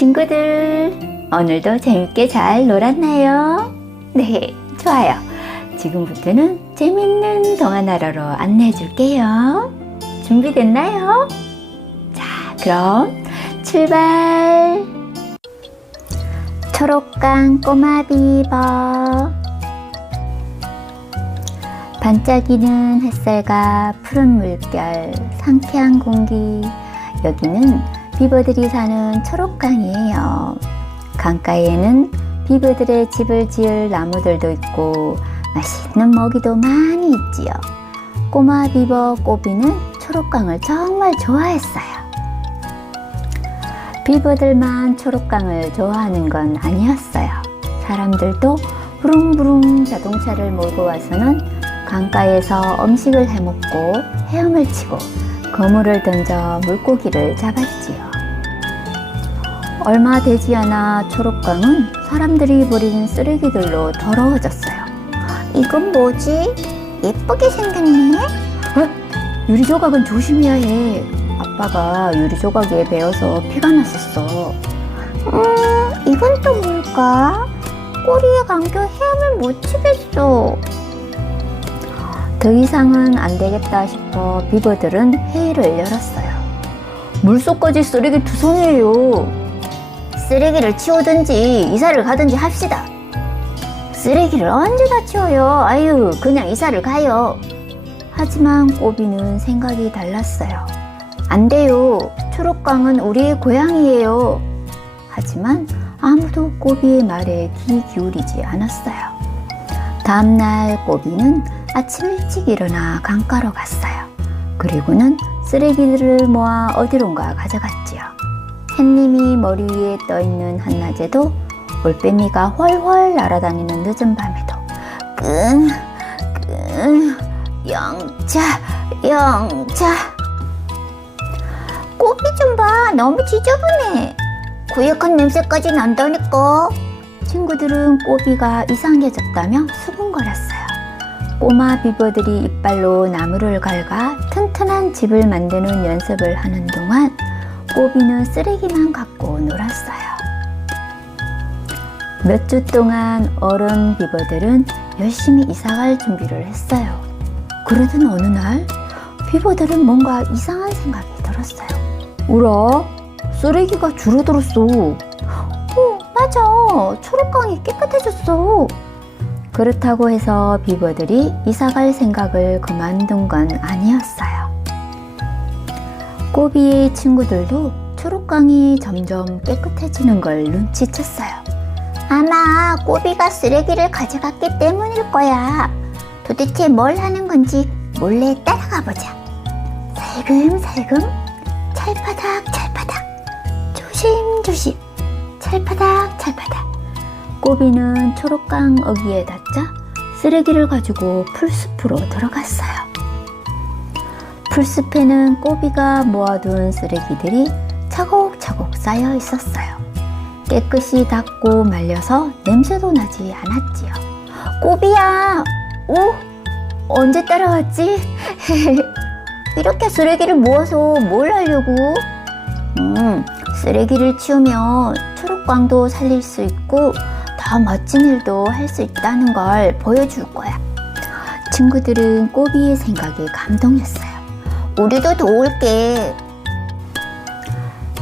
친구들, 오늘도 재밌게 잘 놀았나요? 네, 좋아요. 지금부터는 재밌는 동화나라로 안내해 줄게요. 준비됐나요? 자, 그럼 출발! 초록강 꼬마 비버. 반짝이는 햇살과 푸른 물결, 상쾌한 공기. 여기는 비버들이 사는 초록강이에요. 강가에는 비버들의 집을 지을 나무들도 있고 맛있는 먹이도 많이 있지요. 꼬마 비버 꼬비는 초록강을 정말 좋아했어요. 비버들만 초록강을 좋아하는 건 아니었어요. 사람들도 부릉부릉 자동차를 몰고 와서는 강가에서 음식을 해먹고 헤엄을 치고 그물을 던져 물고기를 잡았지요. 얼마 되지 않아 초록강은 사람들이 버린 쓰레기들로 더러워졌어요. 이건 뭐지? 예쁘게 생겼네? 유리 조각은 조심해야 해. 아빠가 유리 조각에 베어서 피가 났었어. 이건 또 뭘까? 꼬리에 감겨 헤엄을 못 치겠어. 더 이상은 안 되겠다 싶어 비버들은 회의를 열었어요. 물속까지 쓰레기 투성이에요. 쓰레기를 치우든지 이사를 가든지 합시다. 쓰레기를 언제 다 치워요? 아유, 그냥 이사를 가요. 하지만 꼬비는 생각이 달랐어요. 안 돼요. 초록강은 우리의 고향이에요. 하지만 아무도 꼬비의 말에 귀 기울이지 않았어요. 다음날 꼬비는 아침 일찍 일어나 강가로 갔어요. 그리고는 쓰레기들을 모아 어디론가 가져갔지요. 햇님이 머리 위에 떠있는 한낮에도 올빼미가 훨훨 날아다니는 늦은 밤에도 끙 영차 꼬비 좀 봐, 너무 지저분해. 구역한 냄새까지 난다니까. 친구들은 꼬비가 이상해졌다며 수군거렸어요. 꼬마 비버들이 이빨로 나무를 갉아 튼튼한 집을 만드는 연습을 하는 동안 꼬비는 쓰레기만 갖고 놀았어요. 몇 주 동안 어른 비버들은 열심히 이사갈 준비를 했어요. 그러던 어느 날 비버들은 뭔가 이상한 생각이 들었어요. 우라, 쓰레기가 줄어들었어. 맞아. 초록강이 깨끗해졌어. 그렇다고 해서 비버들이 이사갈 생각을 그만둔 건 아니었어요. 꼬비의 친구들도 초록강이 점점 깨끗해지는 걸 눈치챘어요. 아마 꼬비가 쓰레기를 가져갔기 때문일 거야. 도대체 뭘 하는 건지 몰래 따라가 보자. 살금살금, 찰파닥찰파닥, 조심조심, 찰파닥찰파닥. 꼬비는 초록강 어귀에 닿자 쓰레기를 가지고 풀숲으로 들어갔어요. 풀숲에는 꼬비가 모아둔 쓰레기들이 차곡차곡 쌓여 있었어요. 깨끗이 닦고 말려서 냄새도 나지 않았지요. 꼬비야, 언제 따라왔지? 이렇게 쓰레기를 모아서 뭘 하려고? 쓰레기를 치우면 초록강도 살릴 수 있고 더 멋진 일도 할 수 있다는 걸 보여줄 거야. 친구들은 꼬비의 생각에 감동했어요. 우리도 도울게.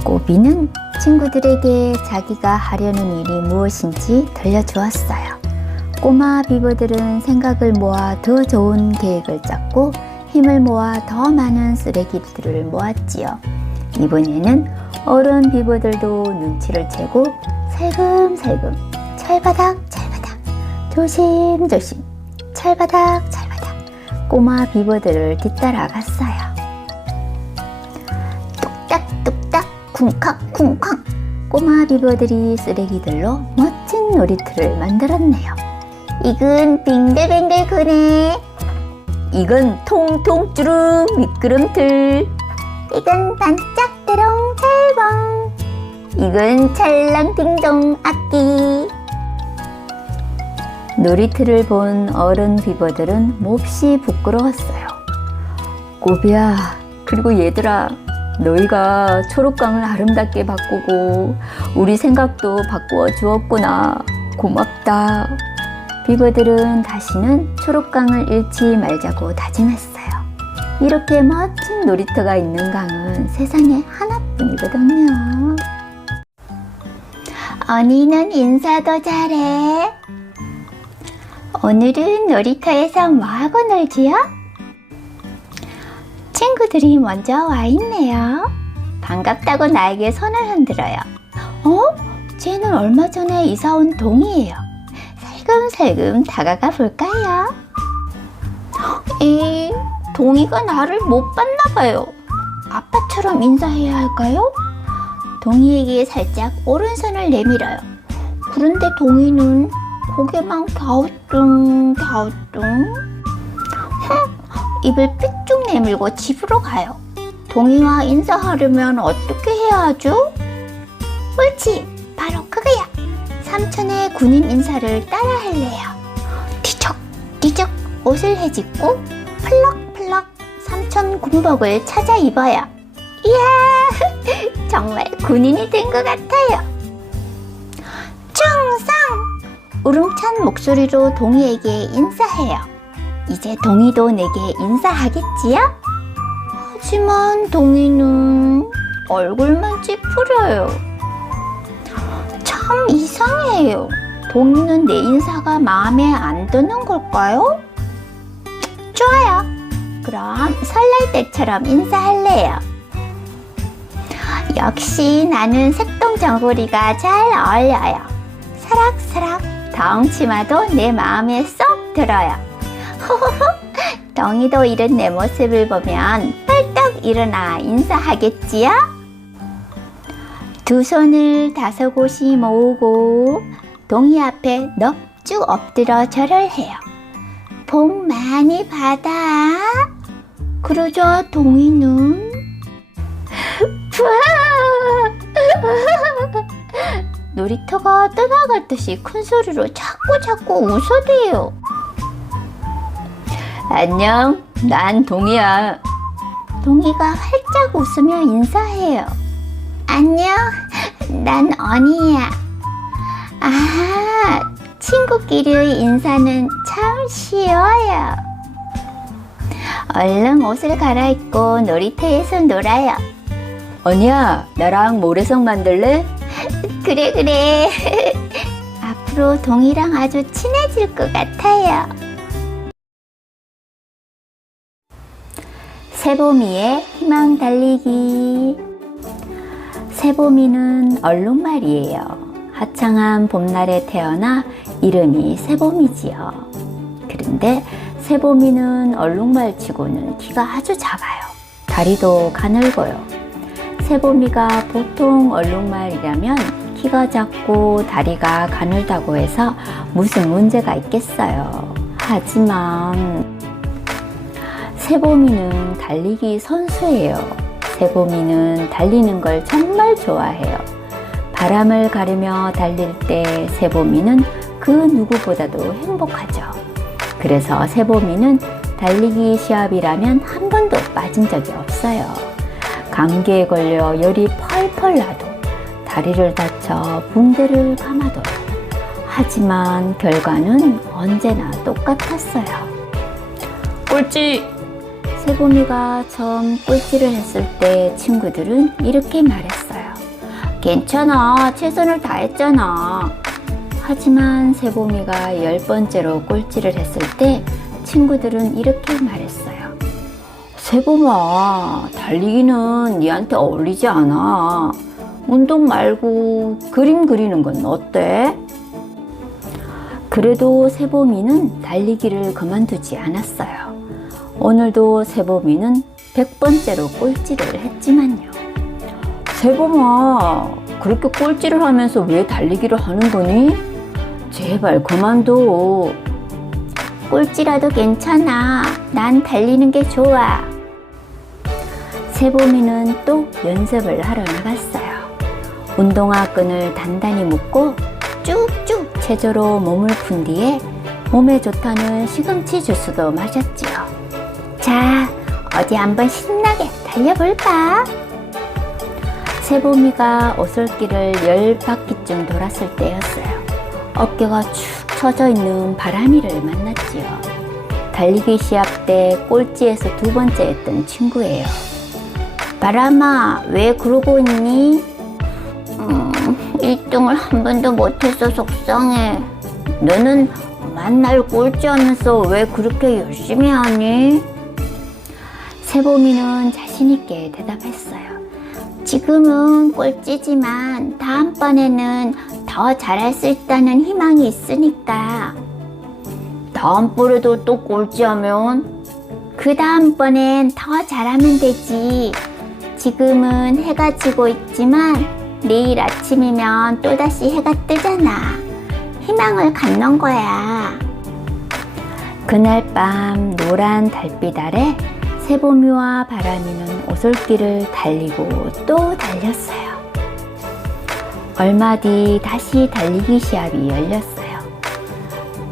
꼬비는 친구들에게 자기가 하려는 일이 무엇인지 들려주었어요. 꼬마 비버들은 생각을 모아 더 좋은 계획을 짰고 힘을 모아 더 많은 쓰레기들을 모았지요. 이번에는 어른 비버들도 눈치를 채고 살금살금, 찰바닥찰바닥, 조심조심, 찰바닥찰바닥 꼬마 비버들을 뒤따라갔어요. 뚝딱뚝딱, 쿵쾅쿵쾅 꼬마 비버들이 쓰레기들로 멋진 놀이터를 만들었네요. 이건 빙글빙글 거네. 이건 통통주름 미끄럼틀. 이건 반짝대롱 찰방. 이건 찰랑딩동 악기. 놀이터를 본 어른 비버들은 몹시 부끄러웠어요. 꼬비야, 그리고 얘들아, 너희가 초록강을 아름답게 바꾸고 우리 생각도 바꾸어 주었구나. 고맙다. 비버들은 다시는 초록강을 잃지 말자고 다짐했어요. 이렇게 멋진 놀이터가 있는 강은 세상에 하나뿐이거든요. 언니는 인사도 잘해. 오늘은 놀이터에서 뭐하고 놀지요? 친구들이 먼저 와 있네요. 반갑다고 나에게 손을 흔들어요. 쟤는 얼마 전에 이사 온 동이에요. 살금살금 다가가 볼까요? 동이가 나를 못 봤나 봐요. 아빠처럼 인사해야 할까요? 동이에게 살짝 오른손을 내밀어요. 그런데 동이는 고개만 갸우뚱 입을 삐쭉 내밀고 집으로 가요. 동이와 인사하려면 어떻게 해야 하죠? 옳지, 바로 그거야. 삼촌의 군인 인사를 따라 할래요. 뒤적뒤적 옷을 헤집고 펄럭펄럭 삼촌 군복을 찾아 입어요. 이야, 정말 군인이 된 것 같아요. 충성! 우렁찬 목소리로 동이에게 인사해요. 이제 동이도 내게 인사하겠지요? 하지만 동이는 얼굴만 찌푸려요. 참 이상해요. 동이는 내 인사가 마음에 안 드는 걸까요? 좋아요. 그럼 설날 때처럼 인사할래요. 역시 나는 색동저고리가 잘 어울려요. 사락사락 덩치마도 내 마음에 쏙 들어요. 동이도 이런 내 모습을 보면 펄떡 일어나 인사하겠지요? 두 손을 다섯 곳이 모으고 동이 앞에 넙죽 엎드려 절을 해요. 복 많이 받아. 그러자 동이는 놀이터가 떠나갈 듯이 큰 소리로 자꾸 웃어대요. 안녕, 난 동이야. 동이가 활짝 웃으며 인사해요. 안녕, 난 언니야. 아, 친구끼리의 인사는 참 쉬워요. 얼른 옷을 갈아입고 놀이터에서 놀아요. 언니야, 나랑 모래성 만들래? 그래. 앞으로 동이랑 아주 친해질 것 같아요. 세보미의 희망 달리기. 세보미는 얼룩말이에요. 화창한 봄날에 태어나 이름이 세보미지요. 그런데 세보미는 얼룩말치고는 키가 아주 작아요. 다리도 가늘고요. 세보미가 보통 얼룩말이라면 키가 작고 다리가 가늘다고 해서 무슨 문제가 있겠어요. 하지만 세보미는 달리기 선수예요. 세보미는 달리는 걸 정말 좋아해요. 바람을 가르며 달릴 때 세보미는 그 누구보다도 행복하죠. 그래서 세보미는 달리기 시합이라면 한 번도 빠진 적이 없어요. 감기에 걸려 열이 펄펄 나도, 다리를 다쳐 붕대를 감아도, 하지만 결과는 언제나 똑같았어요. 꼴찌! 세보미가 처음 꼴찌를 했을 때 친구들은 이렇게 말했어요. 괜찮아, 최선을 다했잖아. 하지만 세보미가 10번째로 꼴찌를 했을 때 친구들은 이렇게 말했어요. 세보마, 달리기는 니한테 어울리지 않아. 운동 말고 그림 그리는 건 어때? 그래도 세보미는 달리기를 그만두지 않았어요. 오늘도 세보미는 100번째로 꼴찌를 했지만요. 세보마, 그렇게 꼴찌를 하면서 왜 달리기를 하는 거니? 제발 그만둬. 꼴찌라도 괜찮아. 난 달리는 게 좋아. 세보미는 또 연습을 하러 나갔어요. 운동화 끈을 단단히 묶고 쭉쭉 체조로 몸을 푼 뒤에 몸에 좋다는 시금치 주스도 마셨지요. 자, 어디 한번 신나게 달려볼까? 세봄이가 오솔길을 10바퀴쯤 돌았을 때였어요. 어깨가 축 처져 있는 바람이를 만났지요. 달리기 시합 때 꼴찌에서 2번째 했던 친구예요. 바람아, 왜 그러고 있니? 1등을 한 번도 못해서 속상해. 너는 맨날 꼴찌하면서 왜 그렇게 열심히 하니? 세봄이는 자신있게 대답했어요. 지금은 꼴찌지만 다음번에는 더 잘할 수 있다는 희망이 있으니까. 다음번에도 또 꼴찌하면? 그 다음번엔 더 잘하면 되지. 지금은 해가 지고 있지만 내일 아침이면 또다시 해가 뜨잖아. 희망을 갖는 거야. 그날 밤 노란 달빛 아래 세봄이와 바람이는 오솔길을 달리고 또 달렸어요. 얼마 뒤 다시 달리기 시합이 열렸어요.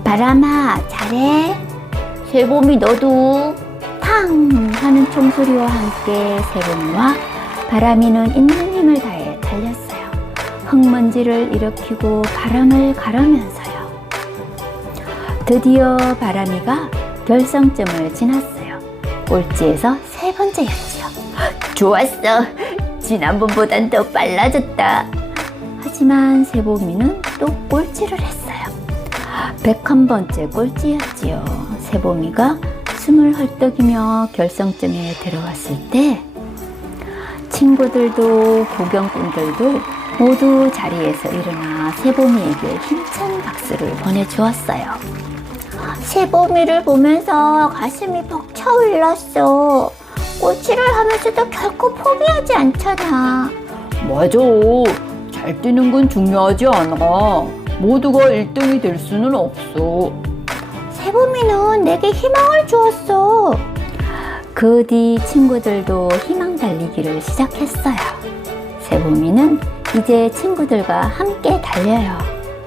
바람아, 잘해. 세봄이 너도. 탕 하는 총소리와 함께 세봄이와 바람이는 있는 힘을 다해 달렸어요. 흙먼지를 일으키고 바람을 가르면서요. 드디어 바람이가 결승점을 지났어요. 꼴찌에서 3번째였지요. 좋았어. 지난번보단 더 빨라졌다. 하지만 세봄이는 또 꼴찌를 했어요. 101번째 꼴찌였지요. 세봄이가 숨을 헐떡이며 결승점에 들어왔을 때 친구들도 구경꾼들도 모두 자리에서 일어나 세봄이에게 힘찬 박수를 보내주었어요. 세봄이를 보면서 가슴이 벅차올랐어. 꼴찌를 하면서도 결코 포기하지 않잖아. 맞아. 잘 뛰는 건 중요하지 않아. 모두가 1등이 될 수는 없어. 세봄이는 내게 희망을 주었어. 그 뒤 친구들도 희망 달리기를 시작했어요. 세봄이는 이제 친구들과 함께 달려요.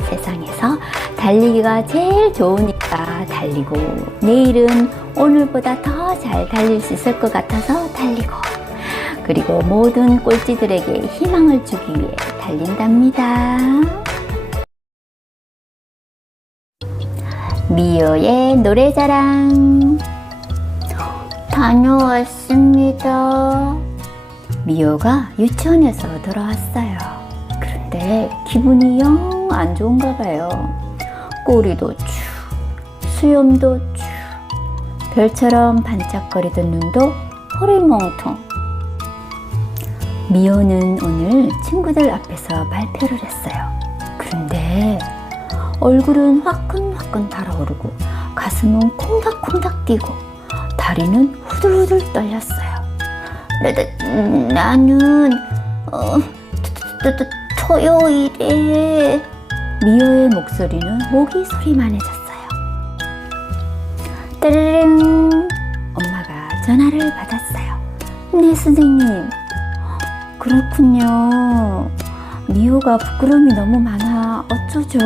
세상에서 달리기가 제일 좋으니까 달리고, 내일은 오늘보다 더 잘 달릴 수 있을 것 같아서 달리고, 그리고 모든 꼴찌들에게 희망을 주기 위해 달린답니다. 미호의 노래자랑. 다녀왔습니다. 미호가 유치원에서 돌아왔어요. 그런데 기분이 영 안 좋은가 봐요. 꼬리도 축, 수염도 축, 별처럼 반짝거리던 눈도 허리멍텅. 미호는 오늘 친구들 앞에서 발표를 했어요. 그런데 얼굴은 화끈화끈 달아오르고 가슴은 콩닥콩닥 뛰고 다리는 후들후들 떨렸어요. 나는 토요일에. 미호의 목소리는 모기 소리만해졌어요. 따르릉. 엄마가 전화를 받았어요. 네, 선생님. 그렇군요. 미호가 부끄러움이 너무 많아. 어쩌죠?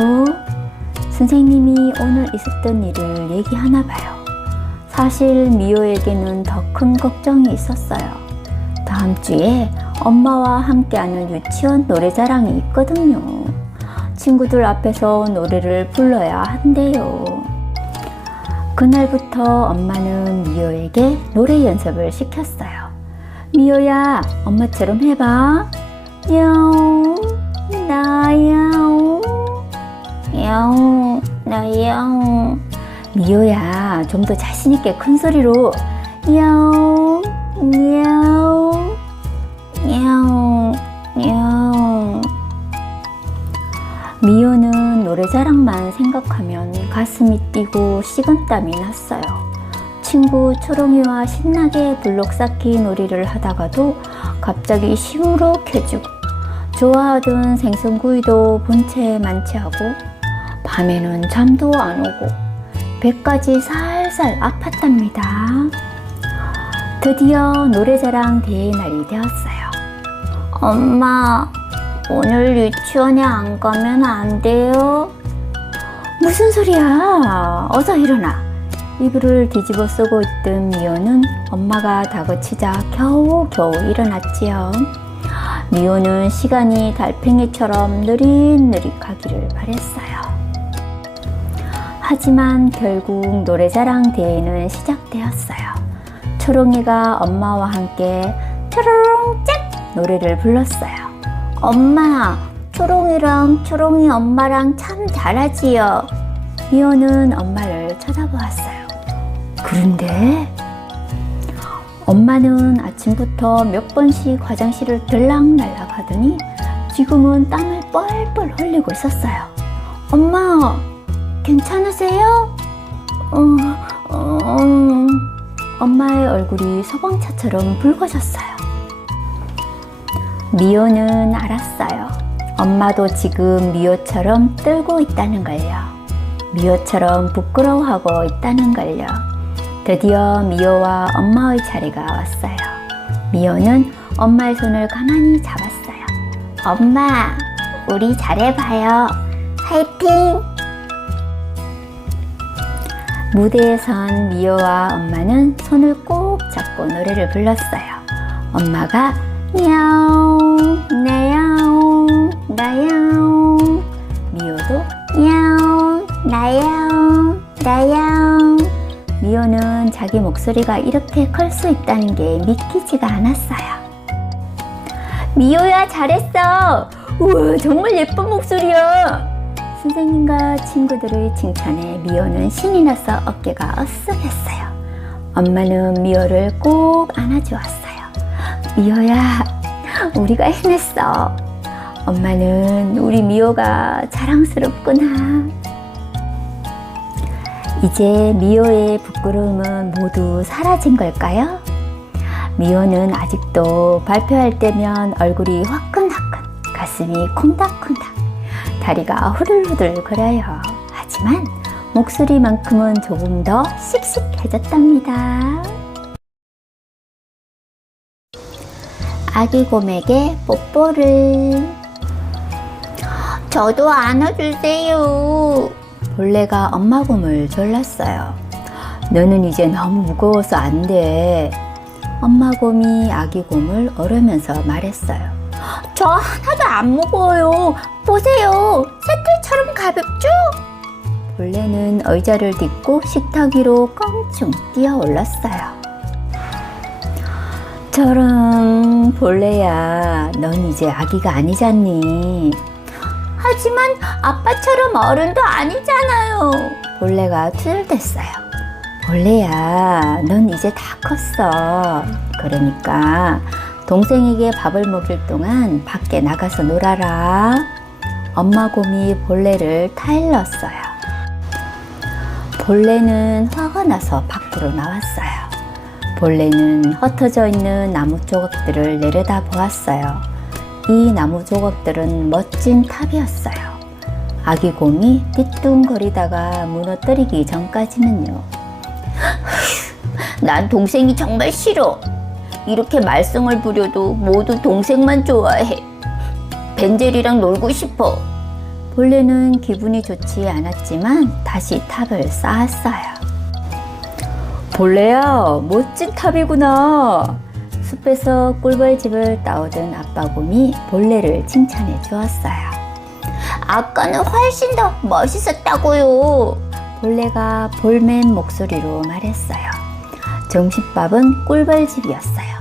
선생님이 오늘 있었던 일을 얘기하나 봐요. 사실 미호에게는 더 큰 걱정이 있었어요. 다음 주에 엄마와 함께하는 유치원 노래자랑이 있거든요. 친구들 앞에서 노래를 불러야 한대요. 그날부터 엄마는 미호에게 노래 연습을 시켰어요. 미호야, 엄마처럼 해봐. 야옹, 나야옹, 야옹, 나야옹. 미호야, 좀 더 자신있게 큰 소리로 야옹, 야옹, 야옹, 야옹. 미호는 노래자랑만 생각하면 가슴이 뛰고 식은땀이 났어요. 친구 초롱이와 신나게 블록 쌓기 놀이를 하다가도 갑자기 시무룩해지고, 좋아하던 생선구이도 본체 만취하고, 밤에는 잠도 안 오고 배까지 살살 아팠답니다. 드디어 노래자랑 대회 날이 되었어요. 엄마, 오늘 유치원에 안 가면 안 돼요? 무슨 소리야? 어서 일어나. 이불을 뒤집어 쓰고 있던 미호는 엄마가 다그치자 겨우겨우 일어났지요. 미호는 시간이 달팽이처럼 느릿느릿 가기를 바랬어요. 하지만 결국 노래자랑 대회는 시작되었어요. 초롱이가 엄마와 함께 초롱짝 노래를 불렀어요. 엄마, 초롱이랑 초롱이 엄마랑 참 잘하지요. 미호는 엄마를 쳐다보았어요. 그런데 엄마는 아침부터 몇 번씩 화장실을 들락날락 하더니 지금은 땀을 뻘뻘 흘리고 있었어요. 엄마, 괜찮으세요? 엄마의 얼굴이 소방차처럼 붉어졌어요. 미호는 알았어요. 엄마도 지금 미호처럼 떨고 있다는 걸요. 미호처럼 부끄러워하고 있다는 걸요. 드디어 미호와 엄마의 차례가 왔어요. 미호는 엄마의 손을 가만히 잡았어요. 엄마, 우리 잘해봐요. 화이팅! 무대에 선 미호와 엄마는 손을 꼭 잡고 노래를 불렀어요. 엄마가 야옹 나야옹 나야옹, 미호도 야옹 나야옹 나야옹. 미호는 자기 목소리가 이렇게 클 수 있다는 게 믿기지가 않았어요. 미호야, 잘했어. 우와, 정말 예쁜 목소리야. 선생님과 친구들의 칭찬에 미호는 신이 나서 어깨가 으쓱했어요. 엄마는 미호를 꼭 안아주었어요. 미호야, 우리가 해냈어. 엄마는 우리 미호가 자랑스럽구나. 이제 미호의 부끄러움은 모두 사라진 걸까요? 미호는 아직도 발표할 때면 얼굴이 화끈화끈, 가슴이 콩닥콩닥, 다리가 후들후들 거려요. 하지만 목소리만큼은 조금 더 씩씩해졌답니다. 아기 곰에게 뽀뽀를. 저도 안아주세요. 벌레가 엄마 곰을 졸랐어요. 너는 이제 너무 무거워서 안 돼. 엄마 곰이 아기 곰을 어르면서 말했어요. 저 하나도 안 무거워요. 보세요. 새털처럼 가볍죠? 벌레는 의자를 딛고 식탁 위로 껑충 뛰어 올랐어요. 저런, 벌레야, 넌 이제 아기가 아니잖니. 하지만 아빠처럼 어른도 아니잖아요. 벌레가 투덜댔어요. 벌레야, 넌 이제 다 컸어. 그러니까 동생에게 밥을 먹일 동안 밖에 나가서 놀아라. 엄마 곰이 벌레를 타일렀어요. 벌레는 화가 나서 밖으로 나왔어요. 벌레는 흩어져 있는 나무 조각들을 내려다 보았어요. 이 나무 조각들은 멋진 탑이었어요. 아기 곰이 띠뚱거리다가 무너뜨리기 전까지는요. 난 동생이 정말 싫어. 이렇게 말썽을 부려도 모두 동생만 좋아해. 벤젤이랑 놀고 싶어. 벌레는 기분이 좋지 않았지만 다시 탑을 쌓았어요. 벌레야, 멋진 탑이구나. 숲에서 꿀벌집을 따오던 아빠 곰이 벌레를 칭찬해 주었어요. 아까는 훨씬 더 멋있었다고요. 벌레가 볼멘 목소리로 말했어요. 점심밥은 꿀벌집이었어요.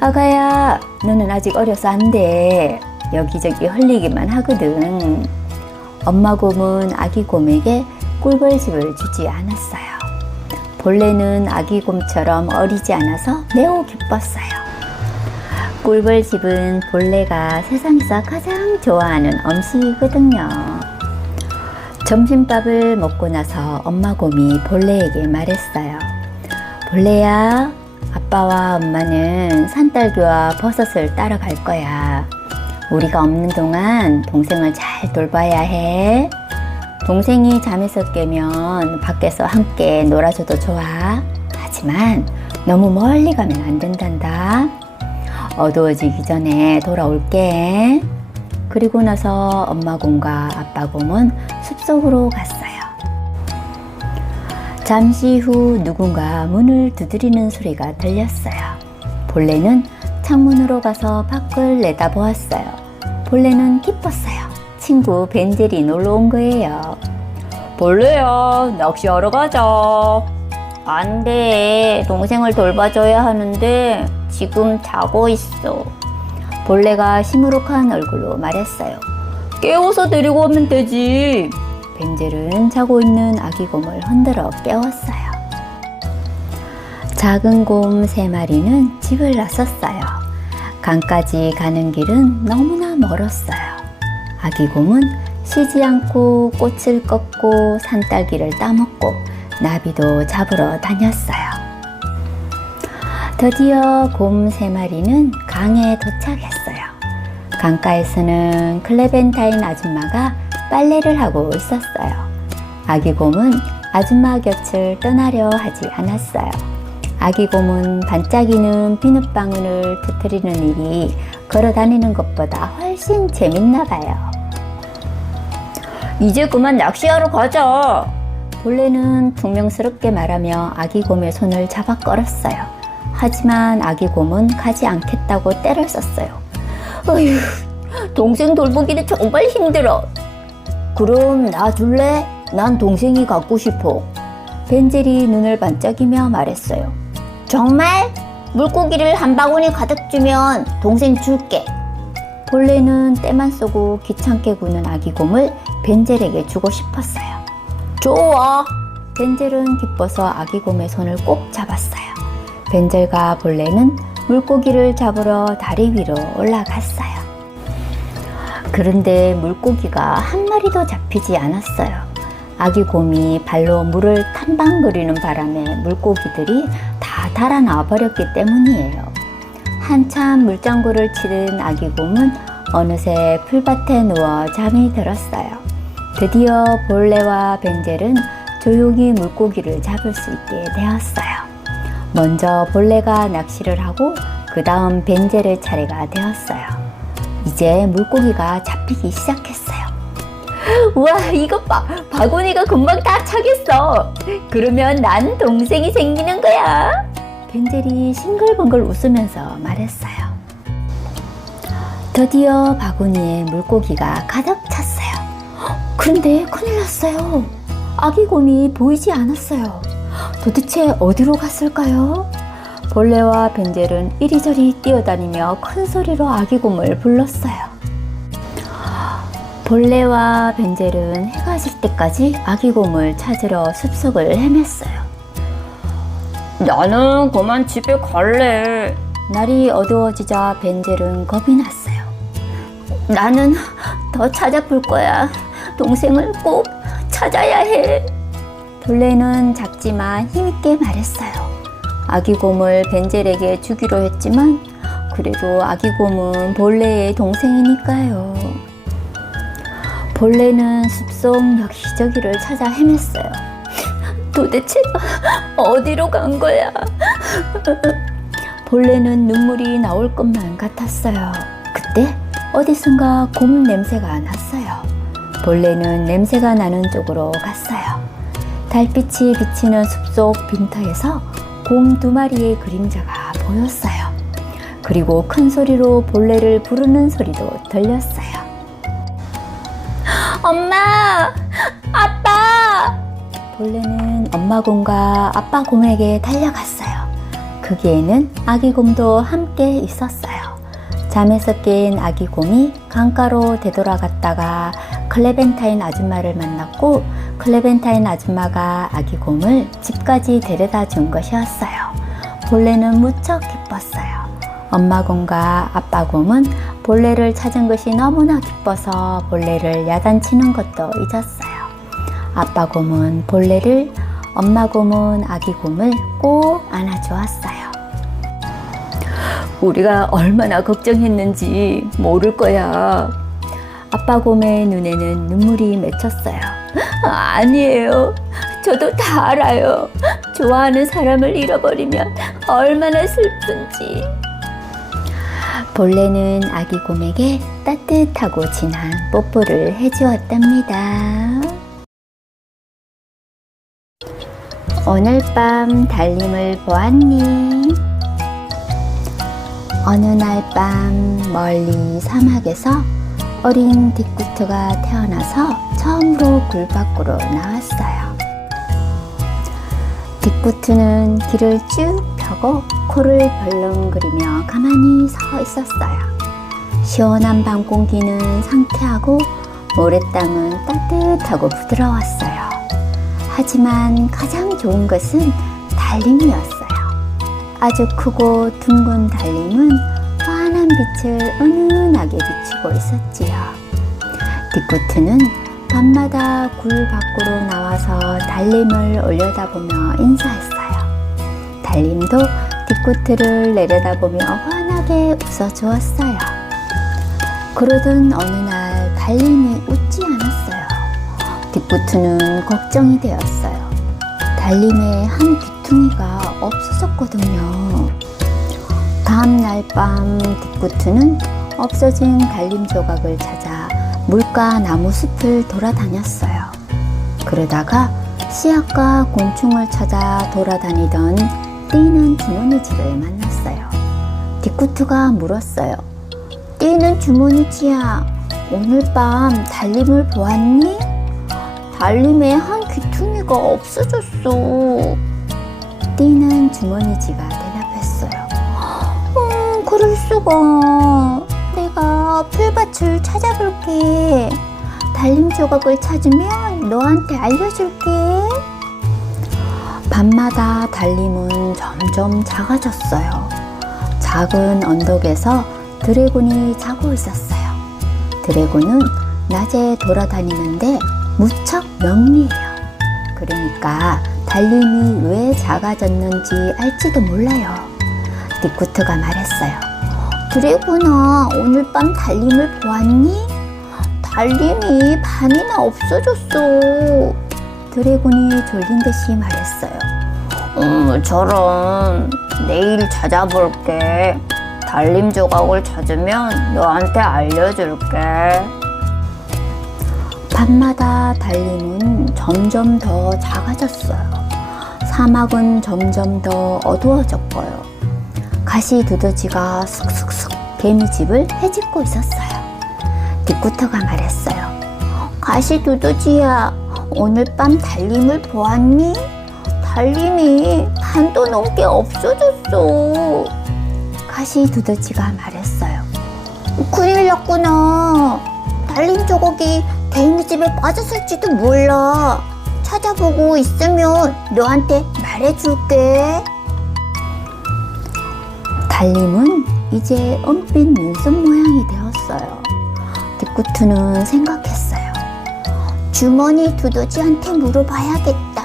아가야, 너는 아직 어려서 안 돼. 여기저기 흘리기만 하거든. 엄마 곰은 아기 곰에게 꿀벌집을 주지 않았어요. 벌레는 아기 곰처럼 어리지 않아서 매우 기뻤어요. 꿀벌집은 벌레가 세상에서 가장 좋아하는 음식이거든요. 점심밥을 먹고 나서 엄마 곰이 벌레에게 말했어요. 벌레야, 아빠와 엄마는 산딸기와 버섯을 따러 갈 거야. 우리가 없는 동안 동생을 잘 돌봐야 해. 동생이 잠에서 깨면 밖에서 함께 놀아줘도 좋아. 하지만 너무 멀리 가면 안 된단다. 어두워지기 전에 돌아올게. 그리고 나서 엄마 곰과 아빠 곰은 숲속으로 갔어요. 잠시 후 누군가 문을 두드리는 소리가 들렸어요. 벌레는 창문으로 가서 밖을 내다보았어요. 본래는 기뻤어요. 친구 벤젤이 놀러 온 거예요. 벌레야, 낚시하러 가자. 안 돼. 동생을 돌봐줘야 하는데 지금 자고 있어. 본래가 시무룩한 얼굴로 말했어요. 깨워서 데리고 오면 되지. 벤젤은 자고 있는 아기 곰을 흔들어 깨웠어요. 작은 곰 3마리는 집을 나섰어요. 강까지 가는 길은 너무나 멀었어요. 아기 곰은 쉬지 않고 꽃을 꺾고 산딸기를 따먹고 나비도 잡으러 다녔어요. 드디어 곰 3마리는 강에 도착했어요. 강가에서는 클레벤타인 아줌마가 빨래를 하고 있었어요. 아기 곰은 아줌마 곁을 떠나려 하지 않았어요. 아기 곰은 반짝이는 비눗방울을 터뜨리는 일이 걸어 다니는 것보다 훨씬 재밌나 봐요. 이제 그만 낚시하러 가자. 본래는 퉁명스럽게 말하며 아기 곰의 손을 잡아 끌었어요. 하지만 아기 곰은 가지 않겠다고 떼를 썼어요. 어휴, 동생 돌보기는 정말 힘들어. 그럼 나 줄래? 난 동생이 갖고 싶어. 벤젤이 눈을 반짝이며 말했어요. 정말? 물고기를 한 바구니 가득 주면 동생 줄게. 본래는 떼만 쏘고 귀찮게 구는 아기 곰을 벤젤에게 주고 싶었어요. 좋아. 벤젤은 기뻐서 아기 곰의 손을 꼭 잡았어요. 벤젤과 본래는 물고기를 잡으러 다리 위로 올라갔어요. 그런데 물고기가 한 마리도 잡히지 않았어요. 아기 곰이 발로 물을 탐방거리는 바람에 물고기들이 다 달아나 버렸기 때문이에요. 한참 물장구를 치른 아기 곰은 어느새 풀밭에 누워 잠이 들었어요. 드디어 본래와 벤젤은 조용히 물고기를 잡을 수 있게 되었어요. 먼저 본래가 낚시를 하고 그 다음 벤젤의 차례가 되었어요. 이제 물고기가 잡히기 시작했어요. 우와, 이것 봐. 바구니가 금방 다 차겠어. 그러면 난 동생이 생기는 거야. 벤젤이 싱글벙글 웃으면서 말했어요. 드디어 바구니에 물고기가 가득 찼어요. 그런데 큰일 났어요. 아기 곰이 보이지 않았어요. 도대체 어디로 갔을까요? 본래와 벤젤은 이리저리 뛰어다니며 큰 소리로 아기 곰을 불렀어요. 본래와 벤젤은 해가 질 때까지 아기 곰을 찾으러 숲속을 헤맸어요. 나는 그만 집에 갈래. 날이 어두워지자 벤젤은 겁이 났어요. 나는 더 찾아볼 거야. 동생을 꼭 찾아야 해. 본래는 작지만 힘있게 말했어요. 아기 곰을 벤젤에게 주기로 했지만 그래도 아기 곰은 본래의 동생이니까요. 본래는 숲속 여기저기를 찾아 헤맸어요. 도대체 어디로 간 거야? 본래는 눈물이 나올 것만 같았어요. 그때 어디선가 곰 냄새가 났어요. 본래는 냄새가 나는 쪽으로 갔어요. 달빛이 비치는 숲속 빈터에서 곰 2마리의 그림자가 보였어요. 그리고 큰 소리로 본래를 부르는 소리도 들렸어요. 엄마! 아빠! 본래는 엄마 곰과 아빠 곰에게 달려갔어요. 거기에는 아기 곰도 함께 있었어요. 잠에서 깬 아기 곰이 강가로 되돌아갔다가 클레벤타인 아줌마를 만났고 클레벤타인 아줌마가 아기 곰을 집까지 데려다 준 것이었어요. 본래는 무척 기뻤어요. 엄마 곰과 아빠 곰은 본래를 찾은 것이 너무나 기뻐서 본래를 야단치는 것도 잊었어요. 아빠 곰은 본래를, 엄마 곰은 아기 곰을 꼭 안아주었어요. 우리가 얼마나 걱정했는지 모를 거야. 아빠 곰의 눈에는 눈물이 맺혔어요. 아니에요. 저도 다 알아요. 좋아하는 사람을 잃어버리면 얼마나 슬픈지. 본래는 아기 곰에게 따뜻하고 진한 뽀뽀를 해주었답니다. 오늘 밤 달님을 보았니? 어느 날 밤 멀리 사막에서 어린 딕구트가 태어나서 처음으로 굴 밖으로 나왔어요. 딕구트는 귀를 쭉 펴고 코를 벌렁거리며 가만히 서 있었어요. 시원한 밤 공기는 상쾌하고 모래땅은 따뜻하고 부드러웠어요. 하지만 가장 좋은 것은 달림이었어요. 아주 크고 둥근 달림은 환한 빛을 은은하게 비추고 있었지요. 딕구트는 밤마다 굴 밖으로 나와서 달림을 올려다보며 인사했어요. 달림도 딕구트를 내려다보며 환하게 웃어주었어요. 그러던 어느 날 달림이 웃지 않았어요. 딕구트는 걱정이 되었어요. 달림의 한 귀퉁이가 없어졌거든요. 다음 날 밤 딕구트는 없어진 달림 조각을 찾아 물과 나무 숲을 돌아다녔어요. 그러다가 씨앗과 곤충을 찾아 돌아다니던 뛰는 주머니 쥐를 만났어요. 딕구트가 물었어요. 뛰는 주머니쥐야, 오늘 밤 달림을 보았니? 달림의 한 귀퉁이가 없어졌어. 뛰는 주머니쥐가 대답했어요. 그럴 수가. 내가 풀밭을 찾아볼게. 달림 조각을 찾으면 너한테 알려줄게. 밤마다 달림은 점점 작아졌어요. 작은 언덕에서 드래곤이 자고 있었어요. 드래곤은 낮에 돌아다니는데 무척 명리해요. 그러니까 달림이 왜 작아졌는지 알지도 몰라요. 딕구트가 말했어요. 드래곤아, 오늘 밤 달림을 보았니? 달림이 반이나 없어졌어. 드래곤이 졸린 듯이 말했어요. 저런. 내일 찾아볼게. 달림 조각을 찾으면 너한테 알려줄게. 밤마다 달림은 점점 더 작아졌어요. 사막은 점점 더 어두워졌고요. 가시두더지가 쑥쑥쑥 개미집을 헤집고 있었어요. 딕구트가 말했어요. 가시두더지야, 오늘 밤 달림을 보았니? 달림이 반도 넘게 없어졌어. 가시두더지가 말했어요. 큰일 났구나. 달림 조각이 개미집에 빠졌을지도 몰라. 찾아보고 있으면 너한테 말해줄게. 달림은 이제 은빛 눈썹 모양이 되었어요. 딕구트는 생각했어요. 주머니 두더지한테 물어봐야겠다.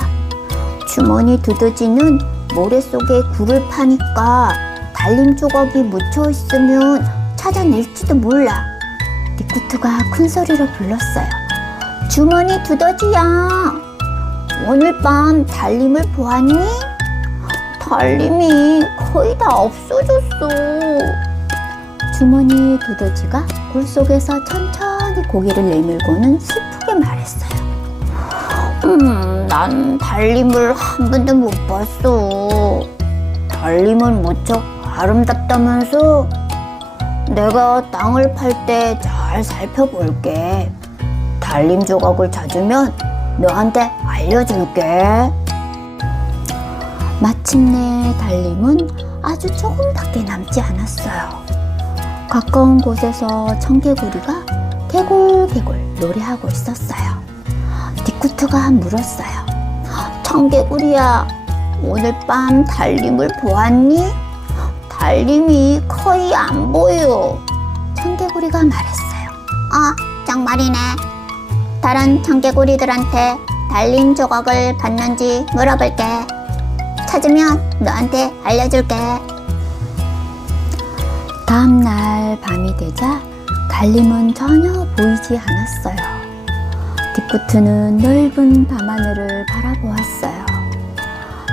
주머니 두더지는 모래 속에 굴을 파니까 달림 조각이 묻혀 있으면 찾아낼지도 몰라. 딕구트가 큰 소리로 불렀어요. 주머니 두더지야, 오늘 밤 달림을 보았니? 달림이 거의 다 없어졌어. 주머니 두더지가 굴 속에서 천천히 고개를 내밀고는 슬프게 말했어요. 난 달림을 한 번도 못 봤어. 달림은 무척 아름답다면서? 내가 땅을 팔 때 잘 살펴볼게. 달림 조각을 찾으면 너한테 알려줄게. 마침내 달림은 아주 조금밖에 남지 않았어요. 가까운 곳에서 청개구리가 개굴개굴 노래하고 있었어요. 딕구트가 물었어요. 청개구리야, 오늘 밤 달림을 보았니? 달림이 거의 안 보여. 청개구리가 말했어요. 정말이네. 다른 청개구리들한테 달림 조각을 봤는지 물어볼게. 찾으면 너한테 알려줄게. 다음날 밤이 되자 달림은 전혀 보이지 않았어요. 딕구트는 넓은 밤하늘을 바라보았어요.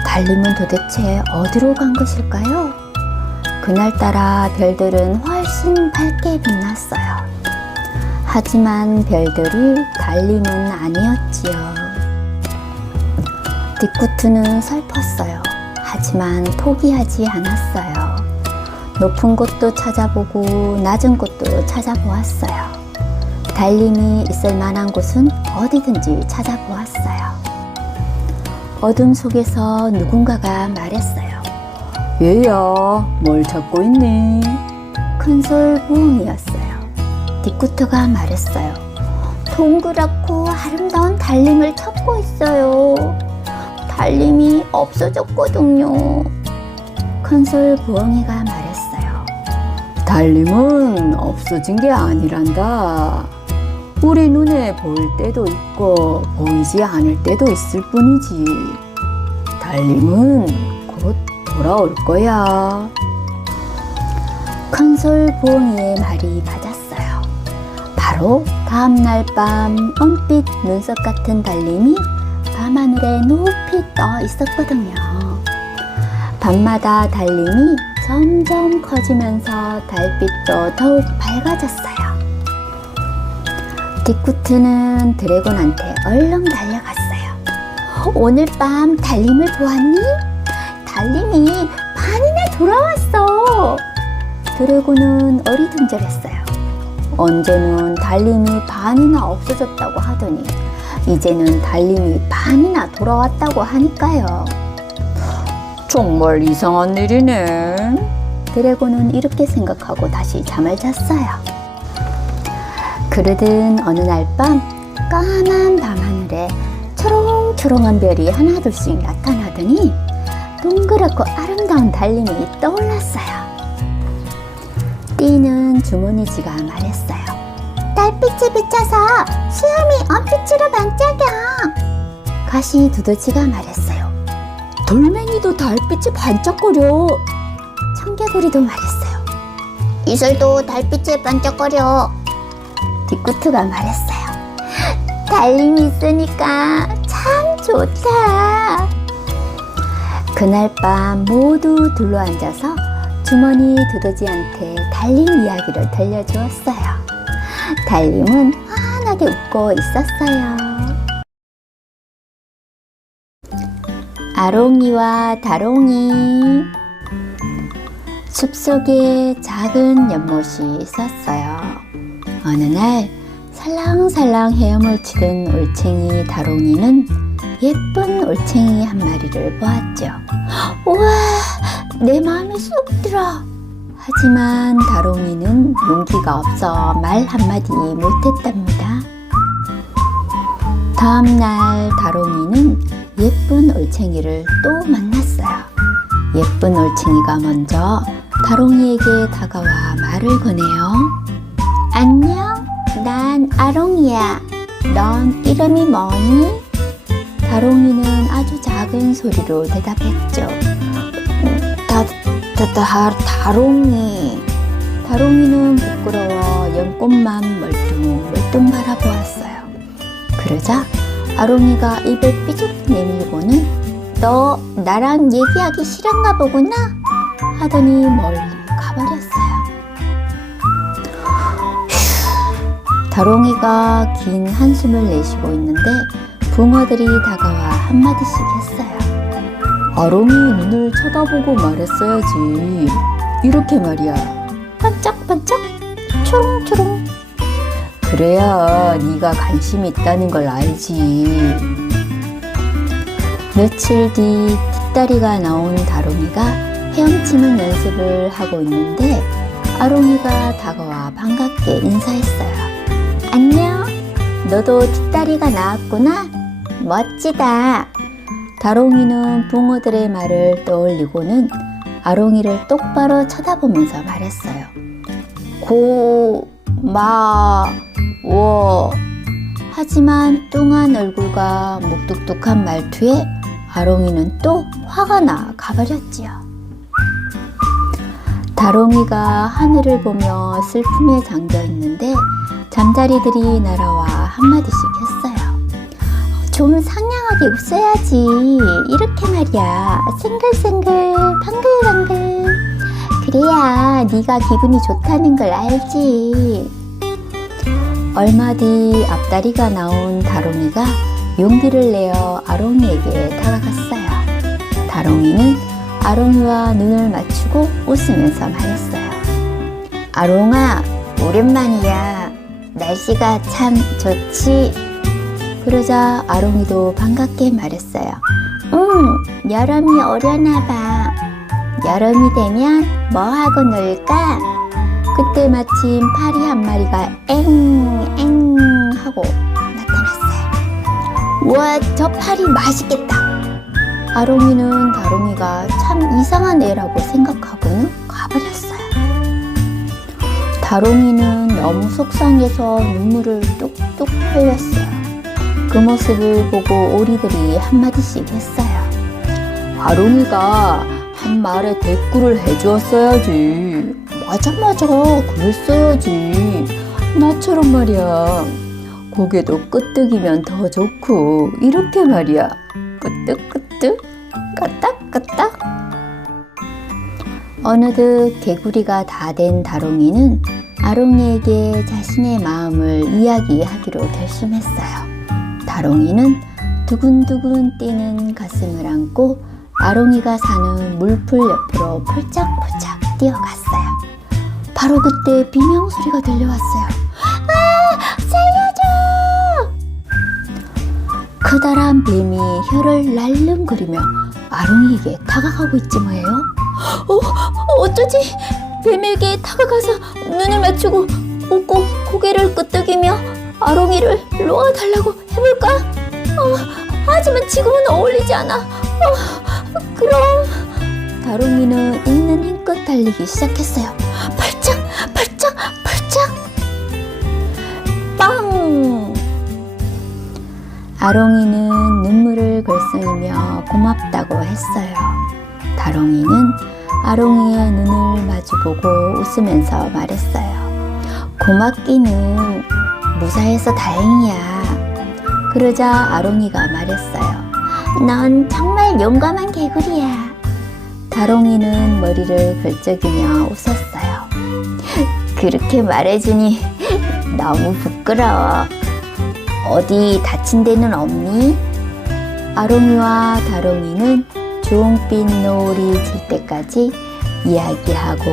달림은 도대체 어디로 간 것일까요? 그날따라 별들은 훨씬 밝게 빛났어요. 하지만 별들이 달림은 아니었지요. 딕구트는 슬펐어요. 하지만 포기하지 않았어요. 높은 곳도 찾아보고 낮은 곳도 찾아보았어요. 달림이 있을 만한 곳은 어디든지 찾아보았어요. 어둠 속에서 누군가가 말했어요. 얘야, 뭘 찾고 있니? 큰솔 부엉이였어요. 뒷구트가 말했어요. 동그랗고 아름다운 달림을 찾고 있어요. 달림이 없어졌거든요. 큰솔 부엉이가 말했어요. 달림은 없어진 게 아니란다. 우리 눈에 보일 때도 있고 보이지 않을 때도 있을 뿐이지. 달림은 곧 돌아올 거야. 큰솔 부엉이의 말이 맞았어요. 바로 다음날 밤 은빛 눈썹 같은 달림이 밤하늘에 높이 떠 있었거든요. 밤마다 달림이 점점 커지면서 달빛도 더욱 밝아졌어요. 뒷구트는 드래곤한테 얼른 달려갔어요. 오늘 밤 달림을 보았니? 달림이 반이나 돌아왔어. 드래곤은 어리둥절했어요. 언제는 달림이 반이나 없어졌다고 하더니 이제는 달림이 반이나 돌아왔다고 하니까요. 정말 이상한 일이네. 드래곤은 이렇게 생각하고 다시 잠을 잤어요. 그러던 어느 날 밤 까만 밤하늘에 초롱초롱한 별이 하나둘씩 나타나더니 동그랗고 아름다운 달림이 떠올랐어요. 띠는 주머니쥐가 말했어요. 달빛이 비쳐서 수염이 은빛으로 반짝여. 가시 두더지가 말했어요. 돌멩이도 달빛이 반짝거려. 청개구리도 말했어요. 이슬도 달빛에 반짝거려. 뒷구트가 말했어요. 달림이 있으니까 참 좋다. 그날 밤 모두 둘러앉아서 주머니 두더지한테 달림 이야기를 들려주었어요. 달림은 환하게 웃고 있었어요. 아롱이와 다롱이. 숲속에 작은 연못이 있었어요. 어느 날 살랑살랑 헤엄을 치던 올챙이 다롱이는 예쁜 올챙이 한 마리를 보았죠. 우와, 내 마음에 쏙 들어. 하지만 다롱이는 용기가 없어 말 한마디 못했답니다. 다음날 다롱이는 예쁜 올챙이를 또 만났어요. 예쁜 올챙이가 먼저 다롱이에게 다가와 말을 거네요. 안녕, 난 아롱이야. 넌 이름이 뭐니? 다롱이는 아주 작은 소리로 대답했죠. 다롱이. 다롱이는 부끄러워 연꽃만 멀뚱멀뚱 바라보았어요. 그러자 아롱이가 입을 삐죽 내밀고는 너 나랑 얘기하기 싫었나 보구나 하더니 멀리 가버렸어요. 다롱이가 긴 한숨을 내쉬고 있는데 붕어들이 다가와 한마디씩 했어요. 아롱이 눈을 쳐다보고 말했어야지. 이렇게 말이야. 반짝반짝 초롱초롱. 그래야 네가 관심이 있다는 걸 알지. 며칠 뒤 뒷다리가 나온 다롱이가 헤엄치는 연습을 하고 있는데 아롱이가 다가와 반갑게 인사했어요. 안녕, 너도 뒷다리가 나왔구나. 멋지다. 다롱이는 붕어들의 말을 떠올리고는 아롱이를 똑바로 쳐다보면서 말했어요. 고마워. 하지만 뚱한 얼굴과 묵뚝뚝한 말투에 아롱이는 또 화가 나 가버렸지요. 다롱이가 하늘을 보며 슬픔에 잠겨 있는데 잠자리들이 날아와 한마디씩 했어요. 좀 상냥하게 웃어야지. 이렇게 말이야. 싱글싱글 방글방글. 그래야 네가 기분이 좋다는 걸 알지. 얼마 뒤 앞다리가 나온 다롱이가 용기를 내어 아롱이에게 다가갔어요. 다롱이는 아롱이와 눈을 맞추고 웃으면서 말했어요. 아롱아, 오랜만이야. 날씨가 참 좋지? 그러자 아롱이도 반갑게 말했어요. 응, 여름이 오려나 봐. 여름이 되면 뭐 하고 놀까? 그때 마침 파리 한 마리가 엥 하고 나타났어요. 우와, 저 파리 맛있겠다. 아롱이는 다롱이가 참 이상한 애라고 생각하고는 가버렸어요. 다롱이는 너무 속상해서 눈물을 뚝뚝 흘렸어요. 그 모습을 보고 오리들이 한마디씩 했어요. 아롱이가 한 말에 대꾸를 해주었어야지. 맞아, 그랬어야지. 나처럼 말이야. 고개도 끄덕이면 더 좋고, 이렇게 말이야. 끄덕끄덕, 까딱까딱. 어느덧 개구리가 다 된 다롱이는 아롱이에게 자신의 마음을 이야기하기로 결심했어요. 다롱이는 두근두근 뛰는 가슴을 안고 아롱이가 사는 물풀 옆으로 폴짝폴짝 뛰어갔어요. 바로 그때 비명 소리가 들려왔어요. 아! 살려줘! 커다란 뱀이 혀를 날름거리며 아롱이에게 다가가고 있지 뭐예요? 어쩌지? 뱀에게 다가가서 눈을 맞추고 웃고 고개를 끄덕이며 아롱이를 놓아달라고 해볼까? 하지만 지금은 어울리지 않아. 그럼 다롱이는 있는 힘껏 달리기 시작했어요. 펄쩍 빵! 아롱이는 눈물을 글썽이며 고맙다고 했어요. 다롱이는 아롱이의 눈을 마주보고 웃으면서 말했어요. 고맙기는 무사해서 다행이야. 그러자 아롱이가 말했어요. 넌 정말 용감한 개구리야. 다롱이는 머리를 긁적이며 웃었어요. 그렇게 말해주니 너무 부끄러워. 어디 다친 데는 없니? 아롱이와 다롱이는 주홍빛 노을이 질 때까지 이야기하고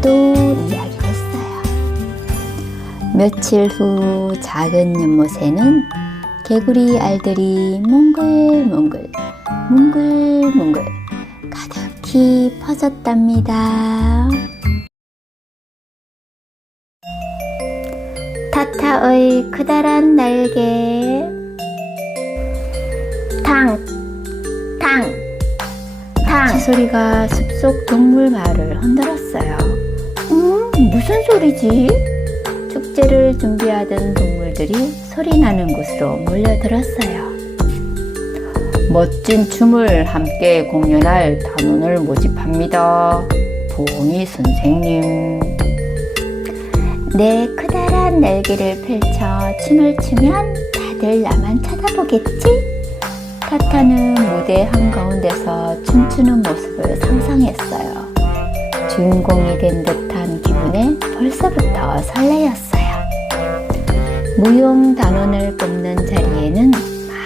또 이야기했어요. 며칠 후 작은 연못에는 개구리 알들이 몽글몽글 가득히 퍼졌답니다. 타타의 크다란 날개 탕 소리가 숲속 동물 마을을 흔들었어요. 무슨 소리지? 축제를 준비하던 동물들이 소리나는 곳으로 몰려들었어요. 멋진 춤을 함께 공연할 단원을 모집합니다. 부엉이 선생님. 내 크다란 날개를 펼쳐 춤을 추면 다들 나만 쳐다보겠지? 타타는 무대 한가운데서 춤추는 모습을 상상했어요. 주인공이 된 듯한 기분에 벌써부터 설레었어요. 무용 단원을 뽑는 자리에는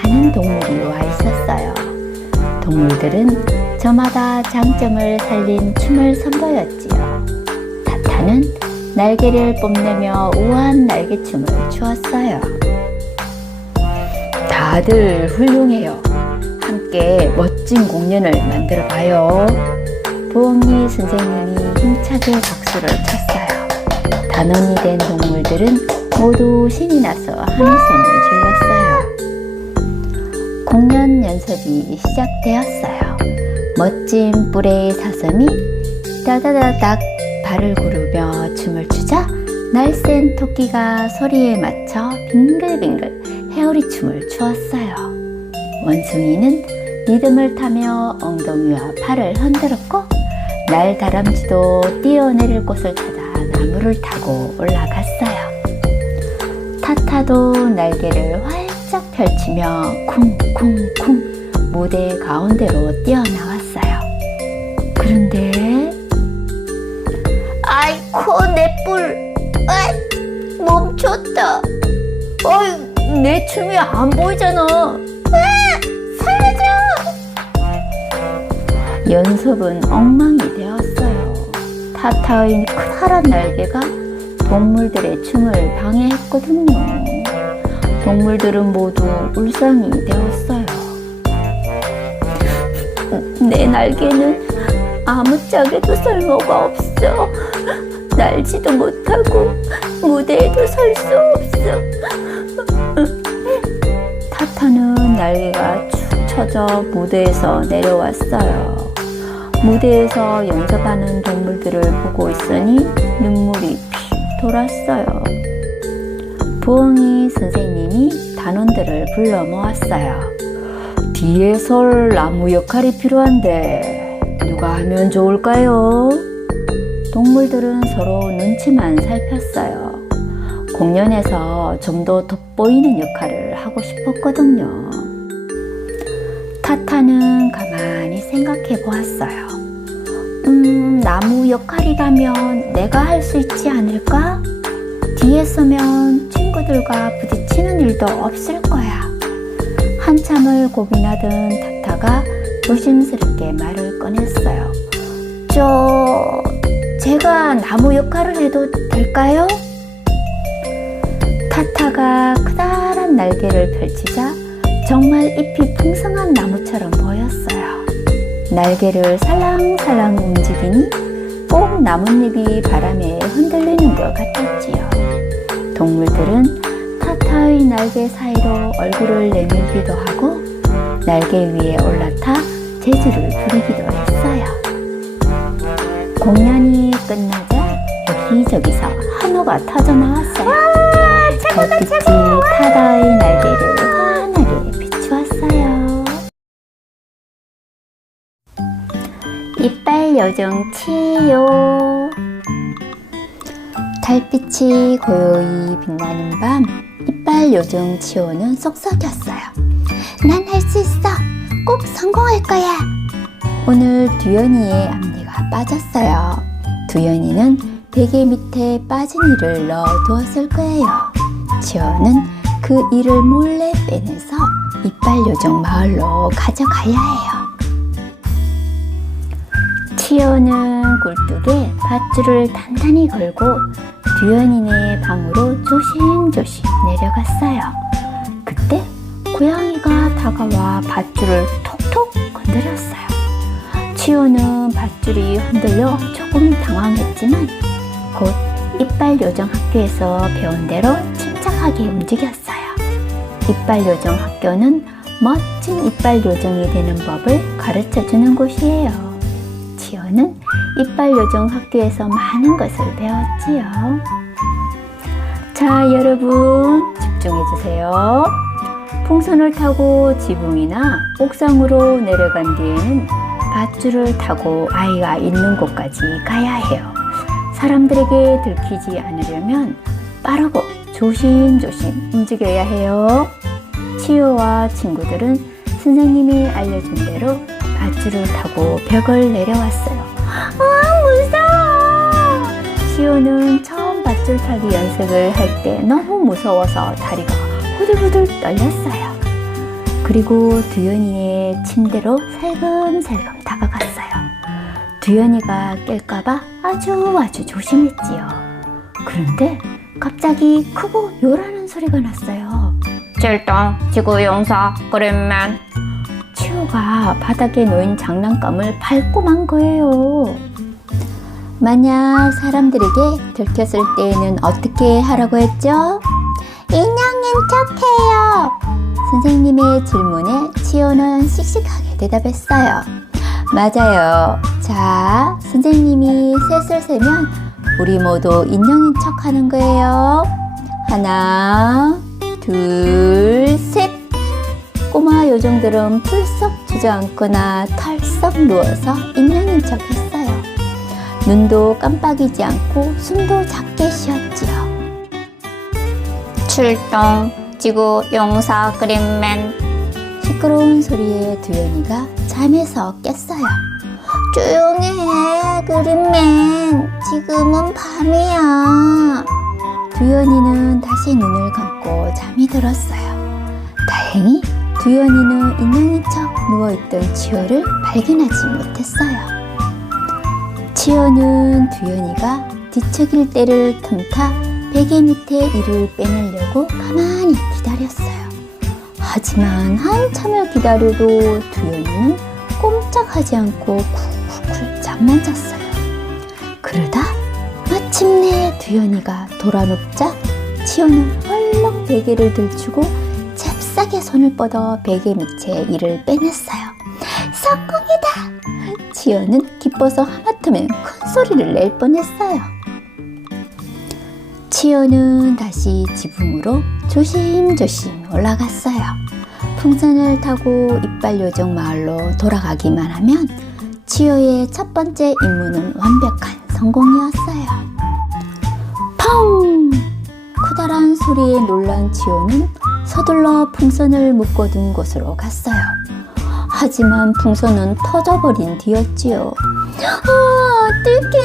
많은 동물이 와 있었어요. 동물들은 저마다 장점을 살린 춤을 선보였지요. 타타는 날개를 뽐내며 우아한 날개춤을 추었어요. 다들 훌륭해요. 함께 멋진 공연을 만들어 봐요. 부엉이 선생님이 힘차게 박수를 쳤어요. 단원이 된 동물들은 모두 신이 나서 함성을 질렀어요. 공연 연습이 시작되었어요. 멋진 뿔의 사슴이 따다다닥 발을 구르며 춤을 추자 날쌘 토끼가 소리에 맞춰 빙글빙글 헤어리 춤을 추었어요. 원숭이는 리듬을 타며 엉덩이와 팔을 흔들었고 날다람쥐도 뛰어내릴 곳을 찾아 나무를 타고 올라갔어요. 타타도 날개를 활짝 펼치며 쿵쿵쿵 무대 가운데로 뛰어나왔어요. 그런데 아이코 내 뿔 멈췄다. 내 춤이 안 보이잖아. 살려줘! 연습은 엉망이 되었어요. 타타의 커다란 날개가 동물들의 춤을 방해했거든요. 동물들은 모두 울상이 되었어요. 내 날개는 아무짝에도 쓸모가 없어. 날지도 못하고 무대에도 설 수 없어. 타타는 날개가 축 처져 무대에서 내려왔어요. 무대에서 연습하는 동물들을 보고 있으니 눈물이 픽 돌았어요. 부엉이 선생님이 단원들을 불러 모았어요. 뒤에 설 나무 역할이 필요한데 누가 하면 좋을까요? 동물들은 서로 눈치만 살폈어요. 공연에서 좀 더 돋보이는 역할을 하고 싶었거든요. 타타는 가만히 생각해 보았어요. 나무 역할이라면 내가 할 수 있지 않을까? 뒤에 서면 친구들과 부딪히는 일도 없을 거야. 한참을 고민하던 타타가 조심스럽게 말을 꺼냈어요. 제가 나무 역할을 해도 될까요? 타타가 커다란 날개를 펼치자 정말 잎이 풍성한 나무처럼 보였어요. 날개를 살랑살랑 움직이니 꼭 나뭇잎이 바람에 흔들리는 것 같았지요. 동물들은 타타의 날개 사이로 얼굴을 내밀기도 하고 날개 위에 올라타 재주를 부리기도 했어요. 공연이 끝나자 여기저기서 한호가 터져 나왔어요. 별빛이 타타의 날개를 환하게 비추었어요. 이빨 요정 치요. 달빛이 고요히 빛나는 밤, 이빨 요정 치요는 쏙쏙였어요. 난 할 수 있어. 꼭 성공할 거야. 오늘 두연이의 앞니가 빠졌어요. 두연이는 베개 밑에 빠진 이를 넣어두었을 거예요. 치요는 그 이를 몰래 빼내서 이빨 요정 마을로 가져가야 해요. 치요는 굴뚝에 밧줄을 단단히 걸고 두연이네 방으로 조심조심 내려갔어요. 그때 고양이가 다가와 밧줄을 톡톡 건드렸어요. 치요는 밧줄이 흔들려 조금 당황했지만 곧 이빨 요정 학교에서 배운 대로 침착하게 움직였어요. 이빨 요정 학교는 멋진 이빨 요정이 되는 법을 가르쳐주는 곳이에요. 치요는 이빨 요정 학교에서 많은 것을 배웠지요. 자, 여러분 집중해주세요. 풍선을 타고 지붕이나 옥상으로 내려간 뒤에는 밧줄을 타고 아이가 있는 곳까지 가야 해요. 사람들에게 들키지 않으려면 빠르고 조심조심 움직여야 해요. 치요와 친구들은 선생님이 알려준 대로 밧줄을 타고 벽을 내려왔어요. 무서워! 치요는 처음 밧줄 타기 연습을 할 때 너무 무서워서 다리가 후들후들 떨렸어요. 그리고 두연이의 침대로 살금살금 다가갔어요. 두연이가 깰까봐 아주 조심했지요. 그런데 갑자기 크고 요란한 소리가 났어요. 출동 지구 용사 그랜맨. 치요가 바닥에 놓인 장난감을 밟고 만 거예요. 만약 사람들에게 들켰을 때에는 어떻게 하라고 했죠? 인형인 척해요. 선생님의 질문에 치요는 씩씩하게 대답했어요. 맞아요. 자, 선생님이 셋을 세면 우리 모두 인형인 척 하는 거예요. 하나, 둘, 셋. 꼬마 요정들은 풀썩 주저앉거나 털썩 누워서 인형인 척 했어요. 눈도 깜빡이지 않고 숨도 작게 쉬었지요. 출동 지구 용사 그린맨. 시끄러운 소리에 두연이가 잠에서 깼어요. 조용히 해 그린맨. 지금은 밤이야. 두연이는 다시 눈을 감고 잠이 들었어요. 다행히 두연이는 인형인 척 누워있던 치호를 발견하지 못했어요. 치호는 두연이가 뒤척일 때를 틈타 베개 밑에 이를 빼내려고 가만히 기다렸어요. 하지만 한참을 기다려도 두연이는 꼼짝하지 않고 쿨쿨 잠만 잤어요. 그러다 마침내 두연이가 돌아눕자 치호는 헐렁 베개를 들추고 잽싸게 손을 뻗어 베개 밑에 이를 빼냈어요. 성공이다! 치호는 기뻐서 하마터면 큰 소리를 낼 뻔했어요. 치호는 다시 지붕으로 조심조심 올라갔어요. 풍선을 타고 이빨요정 마을로 돌아가기만 하면 치호의 첫 번째 임무는 완벽한 성공이었어요. 펑! 커다란 소리에 놀란 치호는 서둘러 풍선을 묶어둔 곳으로 갔어요. 하지만 풍선은 터져버린 뒤였지요. 어떡해!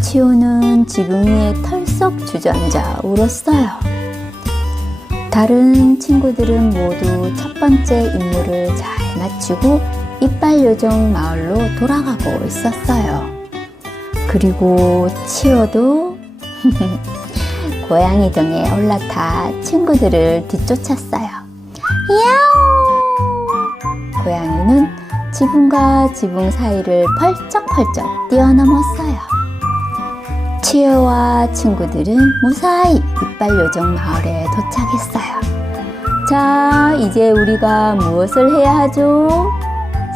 치호는 지붕 위에 털썩 주저앉아 울었어요. 다른 친구들은 모두 첫 번째 임무를 잘 마치고 이빨요정 마을로 돌아가고 있었어요. 그리고 치호도 고양이 등에 올라타 친구들을 뒤쫓았어요. 야옹! 고양이는 지붕과 지붕 사이를 펄쩍펄쩍 뛰어넘었어요. 치호와 친구들은 무사히 이빨요정 마을에 도착했어요. 자, 이제 우리가 무엇을 해야 하죠?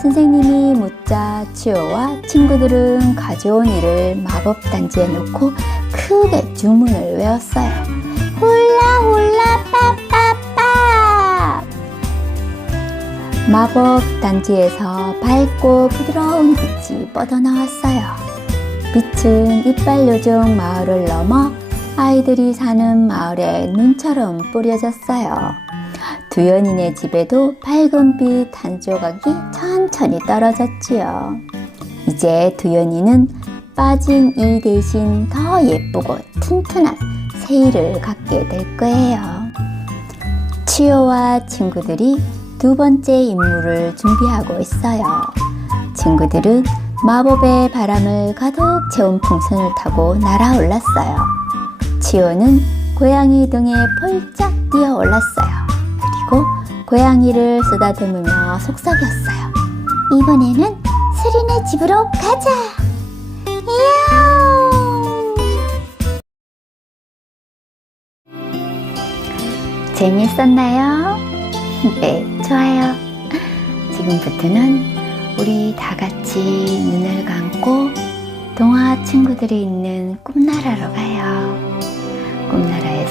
선생님이 묻자 치호와 친구들은 가져온 이를 마법단지에 넣고 크게 주문을 외웠어요. 훌라 훌라 빠빠빠! 마법단지에서 밝고 부드러운 빛이 뻗어나왔어요. 빛은 이빨요정 마을을 넘어 아이들이 사는 마을에 눈처럼 뿌려졌어요. 두연이네 집에도 밝은 빛 한 조각이 천천히 떨어졌지요. 이제 두연이는 빠진 이 대신 더 예쁘고 튼튼한 새 이를 갖게 될 거예요. 치호와 친구들이 두 번째 임무를 준비하고 있어요. 친구들은 마법의 바람을 가득 채운 풍선을 타고 날아올랐어요. 치호는 고양이 등에 펄쩍 뛰어 올랐어요. 그리고 고양이를 쓰다듬으며 속삭였어요. 이번에는 스리네 집으로 가자! 이야옹! 재미있었나요? 네, 좋아요. 지금부터는 우리 다 같이 눈을 감고 동화 친구들이 있는 꿈나라로 가요. 꿈나라에서